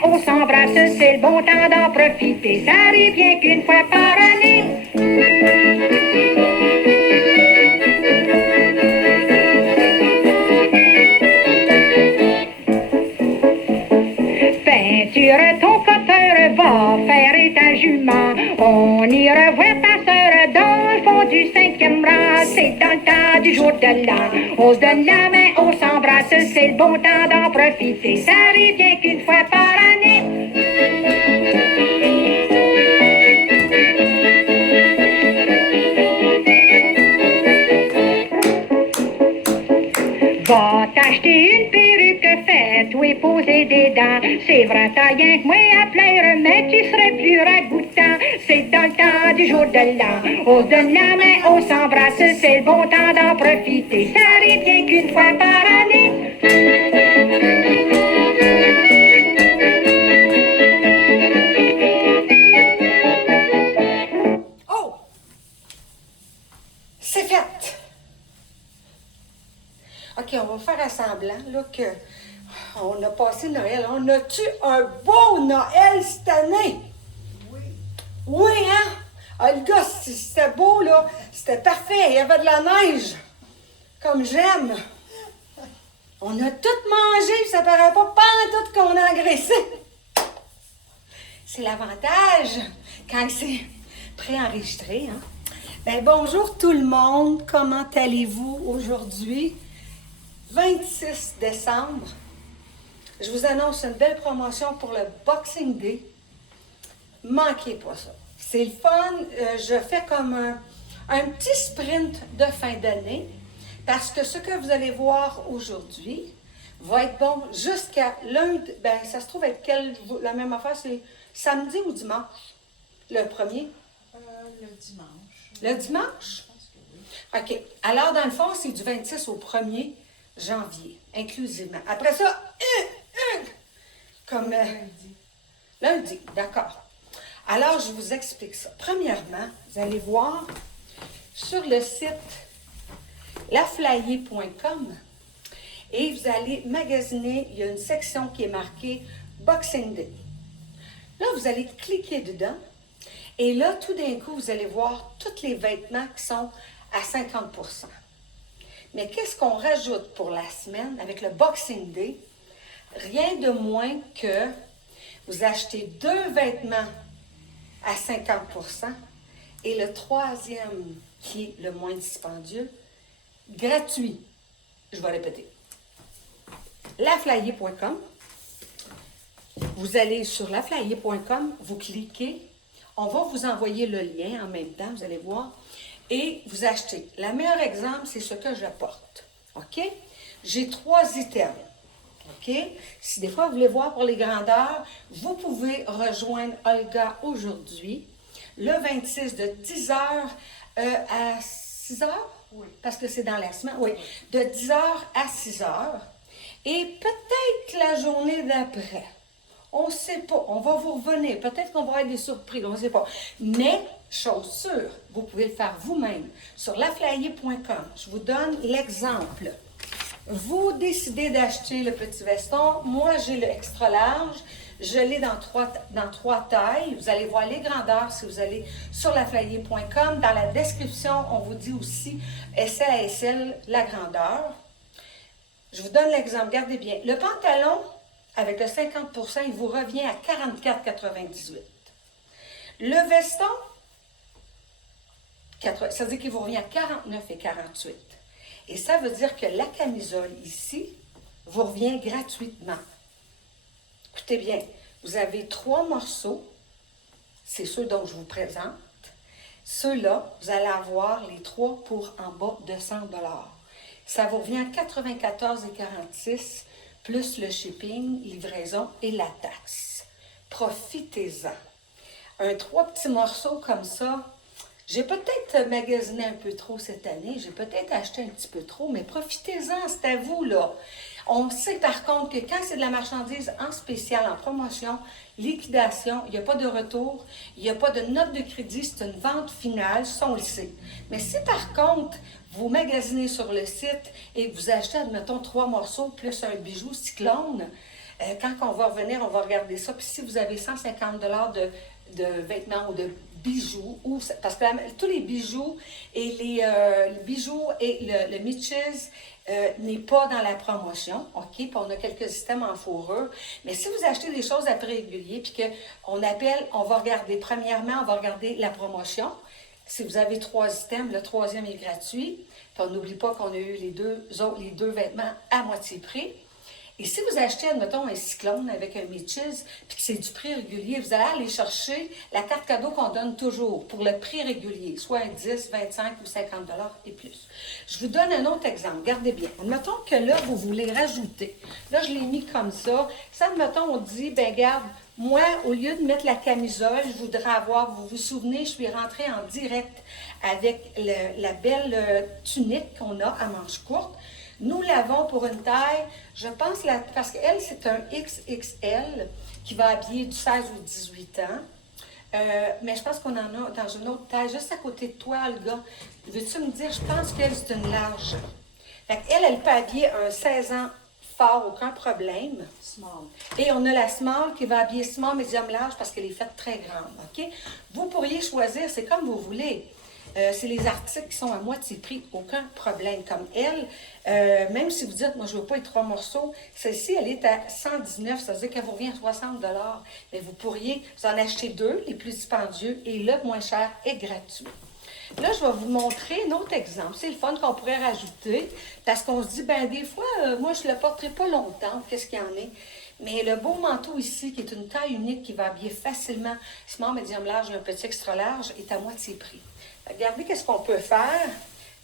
main, on s'embrasse, c'est le bon temps d'en profiter. Ça arrive bien qu'une fois par année. Peinture ton coteur, va faire ta jument. On ira voir ta sœur dans le fond du 5e rang. C'est dans le temps du jour de l'an. On se donne la main, on s'embrasse, c'est le bon temps d'en profiter. Ça arrive bien qu'une fois par année. Va t'acheter une perruque, fais-toi poser des dents. C'est vrai, t'as rien que moi à plaire, mais tu serais plus ragoûtant. C'est dans le temps du jour de l'an. On se donne la main, on s'embrasse, c'est le bon temps d'en profiter. Ça arrive bien qu'une fois par année. Oh! C'est fait! OK, on va faire à semblant là, que on a passé Noël. On a-tu un beau Noël cette année? Oui. Oui, hein? Ah, le gars, c'était beau, là. C'était parfait. Il y avait de la neige. Comme j'aime. On a tout mangé, ça paraît pas tout qu'on a engraissé. C'est l'avantage quand c'est préenregistré, hein? Ben, bonjour tout le monde. Comment allez-vous aujourd'hui? 26 décembre, je vous annonce une belle promotion pour le Boxing Day. Manquez pas ça. C'est le fun. Je fais comme un petit sprint de fin d'année parce que ce que vous allez voir aujourd'hui va être bon jusqu'à lundi. Ben, ça se trouve être la même affaire, c'est samedi ou dimanche? Le premier? Le dimanche. Le dimanche? Je pense que oui. OK. Alors, dans le fond, c'est du 26 au 1er janvier, inclusivement. Après ça, comme lundi, d'accord. Alors, je vous explique ça. Premièrement, vous allez voir sur le site laflayer.com et vous allez magasiner, il y a une section qui est marquée Boxing Day. Là, vous allez cliquer dedans et là, tout d'un coup, vous allez voir tous les vêtements qui sont à 50%. Mais qu'est-ce qu'on rajoute pour la semaine avec le Boxing Day? Rien de moins que vous achetez 2 vêtements à 50% et le troisième, qui est le moins dispendieux, gratuit. Je vais répéter. Laflayer.com. Vous allez sur laflayer.com, vous cliquez. On va vous envoyer le lien en même temps, vous allez voir. Et vous achetez. Le meilleur exemple, c'est ce que je porte. OK? J'ai 3 items. OK? Si des fois vous voulez voir pour les grandeurs, vous pouvez rejoindre Olga aujourd'hui, le 26 de 10h à 6h. Oui. Parce que c'est dans la semaine. Oui. De 10h à 6h. Et peut-être la journée d'après. On ne sait pas. On va vous revenir. Peut-être qu'on va avoir des surprises. On ne sait pas. Mais, chose sûre, vous pouvez le faire vous-même sur laflayer.com. Je vous donne l'exemple. Vous décidez d'acheter le petit veston. Moi, j'ai le extra large. Je l'ai dans trois tailles. Vous allez voir les grandeurs si vous allez sur laflayer.com. Dans la description, on vous dit aussi SL à SL, la grandeur. Je vous donne l'exemple. Regardez bien. Le pantalon, avec le 50%, il vous revient à 44,98. Le veston, ça veut dire qu'il vous revient à 49,48. Et ça veut dire que la camisole ici vous revient gratuitement. Écoutez bien, vous avez 3 morceaux. C'est ceux dont je vous présente. Ceux-là, vous allez avoir les 3 pour en bas de 100 $. Ça vous revient à 94,46 plus le shipping, livraison et la taxe. Profitez-en. 3 petits morceaux comme ça. J'ai peut-être magasiné un peu trop cette année. J'ai peut-être acheté un petit peu trop, mais profitez-en, c'est à vous, là. On sait par contre que quand c'est de la marchandise en spécial, en promotion, liquidation, il n'y a pas de retour, il n'y a pas de note de crédit, c'est une vente finale, ça on le sait. Mais si par contre, vous magasinez sur le site et que vous achetez, admettons, 3 morceaux plus un bijou cyclone, Quand on va revenir, on va regarder ça. Puis si vous avez 150 de vêtements ou de bijoux, parce que tous les bijoux et les bijoux et le Mitches n'est pas dans la promotion, OK? Puis on a quelques systèmes en fourrure. Mais si vous achetez des choses à prix régulier, puis qu'on appelle, on va regarder, premièrement, on va regarder la promotion. Si vous avez 3 items, le 3e est gratuit. Puis on n'oublie pas qu'on a eu les deux vêtements à moitié prix. Et si vous achetez, admettons, un cyclone avec un Mitches, puis que c'est du prix régulier, vous allez aller chercher la carte cadeau qu'on donne toujours pour le prix régulier, soit un 10, 25 ou 50 $ et plus. Je vous donne un autre exemple. Regardez bien. Admettons que là, vous voulez rajouter. Là, je l'ai mis comme ça. Ça, admettons, on dit, ben garde, moi, au lieu de mettre la camisole, je voudrais avoir, vous vous souvenez, je suis rentrée en direct avec la belle tunique qu'on a à manches courtes. Nous l'avons pour une taille, je pense, parce qu'elle, c'est un XXL qui va habiller du 16 ou 18 ans. Mais je pense qu'on en a dans une autre taille, juste à côté de toi, Olga. Veux-tu me dire, je pense qu'elle, c'est une large. Fait qu'elle, elle peut habiller un 16 ans fort, aucun problème. Small. Et on a la small qui va habiller small, médium, large parce qu'elle est faite très grande. OK? Vous pourriez choisir, c'est comme vous voulez. C'est les articles qui sont à moitié prix, aucun problème. Comme elle, même si vous dites, moi je ne veux pas les 3 morceaux, celle-ci, elle est à 119, ça veut dire qu'elle vous revient à 60 $. Mais vous pourriez vous en acheter 2, les plus dispendieux, et le moins cher est gratuit. Là, je vais vous montrer un autre exemple. C'est le fun qu'on pourrait rajouter, parce qu'on se dit, ben des fois, moi je ne le porterai pas longtemps, qu'est-ce qu'il y en est? Mais le beau manteau ici, qui est une taille unique, qui va habiller facilement, small, médium, large, un petit extra large, est à moitié prix. Regardez qu'est-ce qu'on peut faire.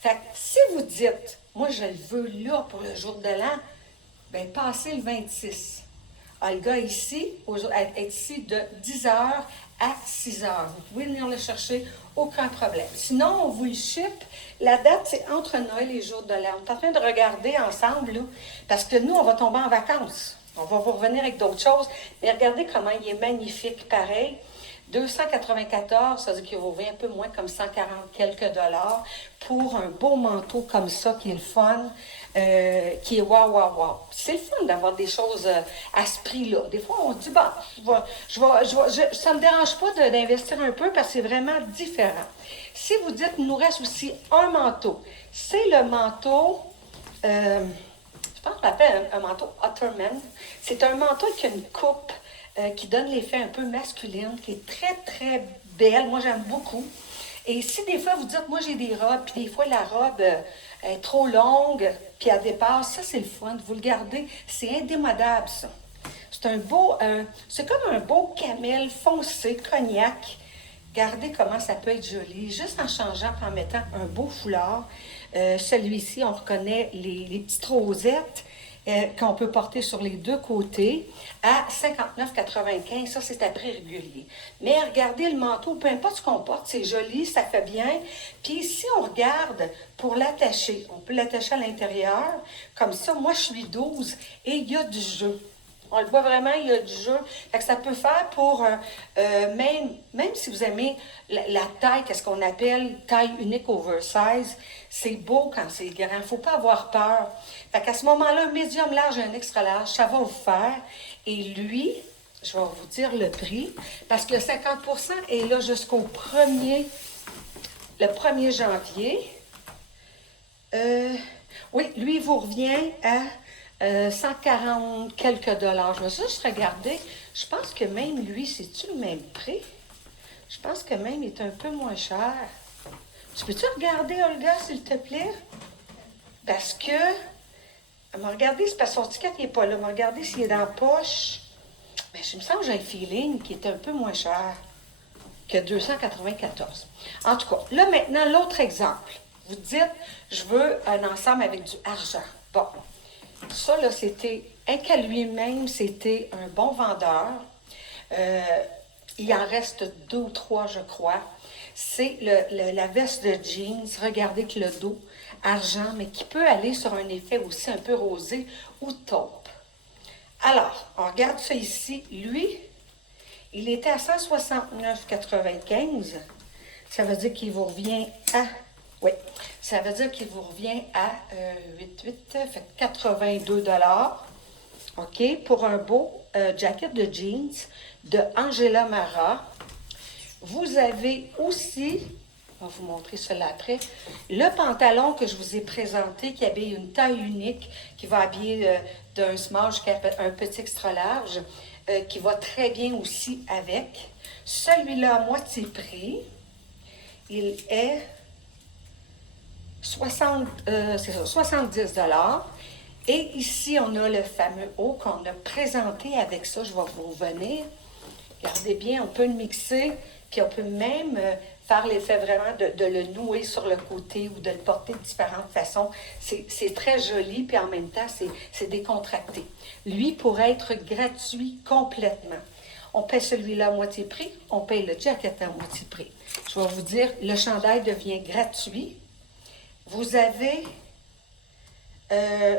Fait que si vous dites, moi je le veux là pour le jour de l'an, bien passez le 26. Olga ici, est ici de 10h à 6h. Vous pouvez venir le chercher, aucun problème. Sinon, on vous le ship. La date, c'est entre Noël et les jours de l'an. On est en train de regarder ensemble, là, parce que nous, on va tomber en vacances. On va vous revenir avec d'autres choses. Mais regardez comment il est magnifique, pareil. 294, ça veut dire qu'il vous revient un peu moins comme 140 quelques dollars pour un beau manteau comme ça qui est le fun, qui est wow, wow, wow. C'est le fun d'avoir des choses à ce prix-là. Des fois, on se dit, bon, ça ne me dérange pas d'investir un peu parce que c'est vraiment différent. Si vous dites, il nous reste aussi un manteau. C'est le manteau, je pense qu'on l'appelle un manteau Otterman. C'est un manteau qui a une coupe qui donne l'effet un peu masculin, qui est très, très belle. Moi, j'aime beaucoup. Et si des fois, vous dites, moi, j'ai des robes, puis des fois, la robe est trop longue, puis elle dépasse, ça, c'est le fun. Vous le gardez. C'est indémodable, ça. C'est un beau, c'est comme un beau camel foncé, cognac. Regardez comment ça peut être joli, juste en changeant, en mettant un beau foulard. Celui-ci, on reconnaît les petites rosettes qu'on peut porter sur les deux côtés à 59,95. Ça, c'est à prix régulier. Mais regardez le manteau, peu importe ce qu'on porte, c'est joli, ça fait bien. Puis si on regarde pour l'attacher, on peut l'attacher à l'intérieur. Comme ça, moi, je suis 12 et il y a du jeu. On le voit vraiment, il y a du jeu. Fait que ça peut faire pour, même si vous aimez la taille, qu'est-ce qu'on appelle taille unique oversize, c'est beau quand c'est grand. Il ne faut pas avoir peur. Fait qu'à ce moment-là, médium large et un extra large, ça va vous faire. Et lui, je vais vous dire le prix, parce que le 50% est là jusqu'au le 1er janvier. Oui, lui, il vous revient à 140 quelques dollars. Je vais juste regarder. Je pense que même lui, c'est-tu le même prix? Je pense que même il est un peu moins cher. Tu peux-tu regarder, Olga, s'il te plaît? Parce que... Elle m'a regardé, c'est parce que son ticket n'est pas là. Elle m'a regardé s'il est dans la poche. Mais je me sens que j'ai un feeling qui est un peu moins cher que 294. En tout cas, là maintenant, l'autre exemple. Vous dites, je veux un ensemble avec du argent. Bon. Ça, là, c'était, un qu'à lui-même, c'était un bon vendeur. Il en reste 2 ou 3, je crois. C'est la veste de jeans, regardez que le dos, argent, mais qui peut aller sur un effet aussi un peu rosé ou taupe. Alors, on regarde ça ici. Lui, il était à 169,95. Ça veut dire qu'il vous revient à... Oui, ça veut dire qu'il vous revient à 8,8, fait 82 $. OK? Pour un beau jacket de jeans de Angela Mara. Vous avez aussi, on va vous montrer cela après, le pantalon que je vous ai présenté qui habille une taille unique, qui va habiller d'un small jusqu'à un petit extra large, qui va très bien aussi avec. Celui-là à moitié prix, il est 70 $. Et ici, on a le fameux haut qu'on a présenté avec ça. Je vais vous revenir. Regardez bien, on peut le mixer, puis on peut même faire l'effet vraiment de le nouer sur le côté ou de le porter de différentes façons. C'est très joli, puis en même temps, c'est décontracté. Lui, pour être gratuit complètement, on paie celui-là à moitié prix, on paye le jacket à moitié prix. Je vais vous dire, le chandail devient gratuit. Vous avez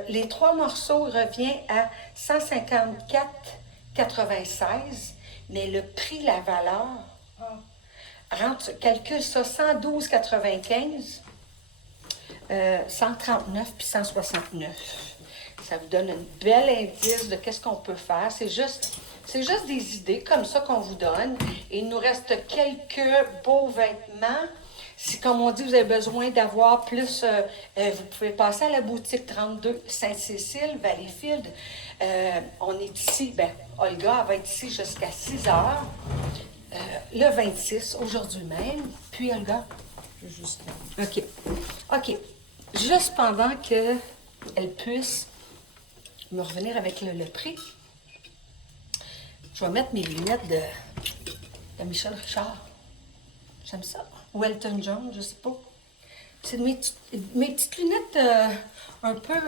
les 3 morceaux reviennent à 154,96, mais le prix, la valeur, calcule ça, 112,95, 139 puis 169. Ça vous donne un bel indice de qu'est-ce qu'on peut faire. C'est juste des idées comme ça qu'on vous donne. Et il nous reste quelques beaux vêtements. Si, comme on dit, vous avez besoin d'avoir plus, vous pouvez passer à la boutique 32 Sainte-Cécile, Valleyfield. On est ici, Olga elle va être ici jusqu'à 6 heures, le 26, aujourd'hui même. Puis, Olga? Jusqu'à. OK. Juste pendant qu'elle puisse me revenir avec le prix, je vais mettre mes lunettes de Michel Richard. J'aime ça. Ou Elton John, je ne sais pas. C'est mes petites lunettes un peu...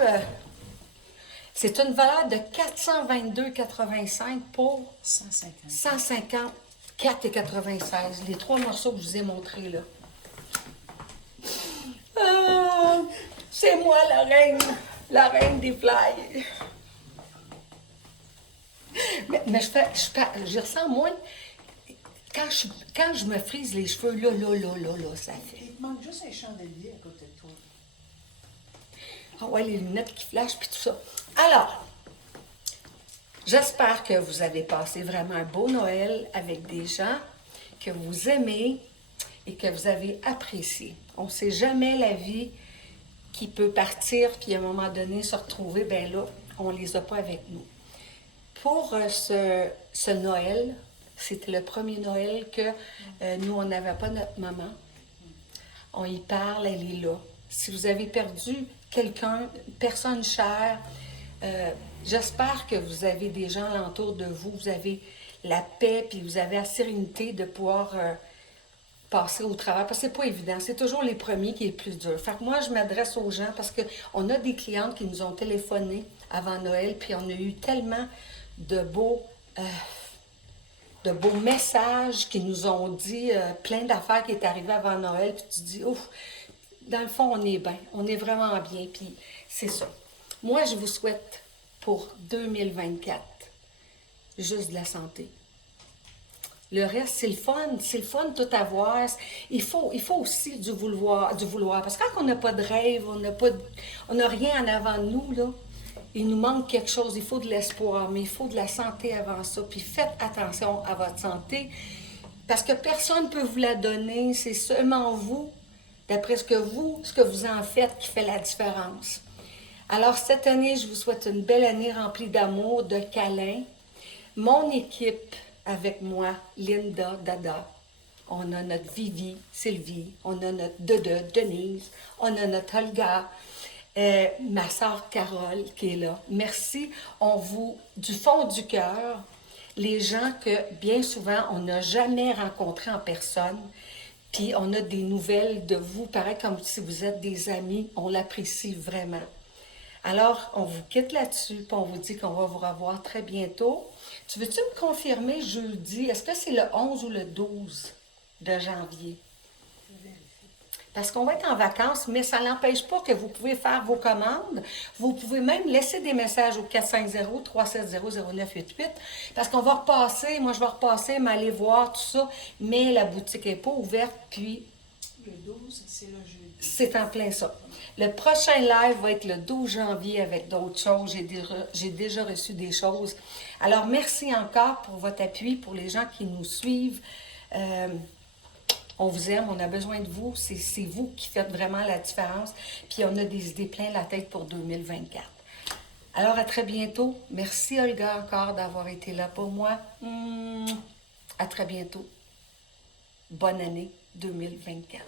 c'est une valeur de 422,85 pour 154,96. Les 3 morceaux que je vous ai montrés là. C'est moi la reine des fly. Mais je ressens moins... Quand je me frise les cheveux, là, ça fait. Il te manque juste un chandelier à côté de toi. Ah ouais, les lunettes qui flashent, puis tout ça. Alors, j'espère que vous avez passé vraiment un beau Noël avec des gens que vous aimez et que vous avez apprécié. On ne sait jamais la vie qui peut partir, puis à un moment donné se retrouver, ben là, on ne les a pas avec nous. Pour ce Noël, c'était le premier Noël que nous, on n'avait pas notre maman. On y parle, elle est là. Si vous avez perdu quelqu'un, une personne chère, j'espère que vous avez des gens alentour de vous, vous avez la paix, puis vous avez la sérénité de pouvoir passer au travers. Parce que c'est pas évident, c'est toujours les premiers qui est le plus dur. Fait que moi, je m'adresse aux gens parce qu'on a des clientes qui nous ont téléphoné avant Noël, puis on a eu tellement de beaux messages qui nous ont dit plein d'affaires qui est arrivé avant Noël, puis tu dis, ouf, dans le fond, on est bien, on est vraiment bien, puis c'est ça. Moi, je vous souhaite pour 2024 juste de la santé. Le reste, c'est le fun tout avoir. Il faut aussi du vouloir, parce que quand on n'a pas de rêve, on n'a rien en avant de nous, là, il nous manque quelque chose, il faut de l'espoir, mais il faut de la santé avant ça. Puis faites attention à votre santé, parce que personne ne peut vous la donner, c'est seulement vous, d'après ce que vous en faites, qui fait la différence. Alors, cette année, je vous souhaite une belle année remplie d'amour, de câlins. Mon équipe avec moi, Linda, Dada, on a notre Vivi, Sylvie, on a notre Dede, Denise, on a notre Olga, ma soeur Carole qui est là. Merci, du fond du cœur, les gens que bien souvent on n'a jamais rencontrés en personne, puis on a des nouvelles de vous, pareil comme si vous êtes des amis, on l'apprécie vraiment. Alors, on vous quitte là-dessus, puis on vous dit qu'on va vous revoir très bientôt. Tu veux-tu me confirmer jeudi, est-ce que c'est le 11 ou le 12 de janvier? Parce qu'on va être en vacances, mais ça n'empêche pas que vous pouvez faire vos commandes. Vous pouvez même laisser des messages au 450-370-0988, parce qu'on va repasser, moi je vais repasser, m'aller voir tout ça, mais la boutique n'est pas ouverte, puis... Le 12, c'est le jeudi. C'est en plein ça. Le prochain live va être le 12 janvier avec d'autres choses. J'ai déjà reçu des choses. Alors, merci encore pour votre appui, pour les gens qui nous suivent. On vous aime, on a besoin de vous. C'est vous qui faites vraiment la différence. Puis, on a des idées plein la tête pour 2024. Alors, à très bientôt. Merci, Olga, encore d'avoir été là pour moi. À très bientôt. Bonne année 2024.